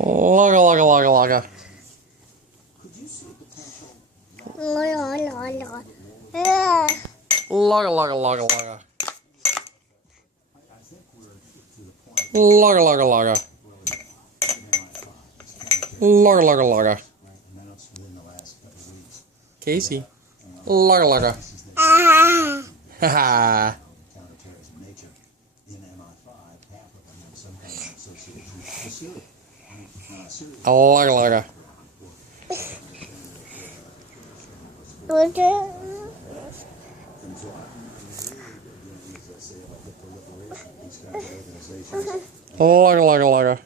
Logga, logga, logga, logga. Logga, logga, logga, logga. Logga, logga, logga. Logga, logga, logga. Casey. Logga, logga. Haha. Logga, logga. Logga, logga, logga.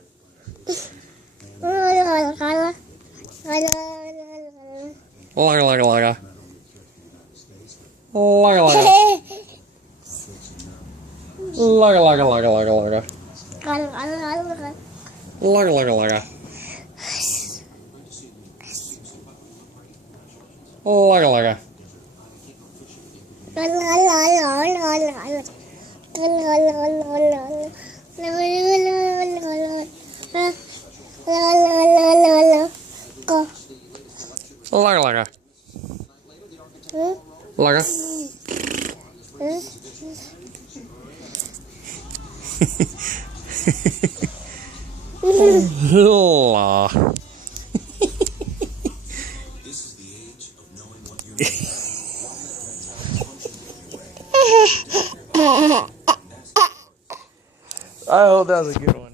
Logga, logga, logga. Logga, logga. Logga, logga, logga, logga, logga. Logga, logga, logga. Logga, logga. Logga, logga. Logga. La. This is the age of knowing what you I hope that was a good one.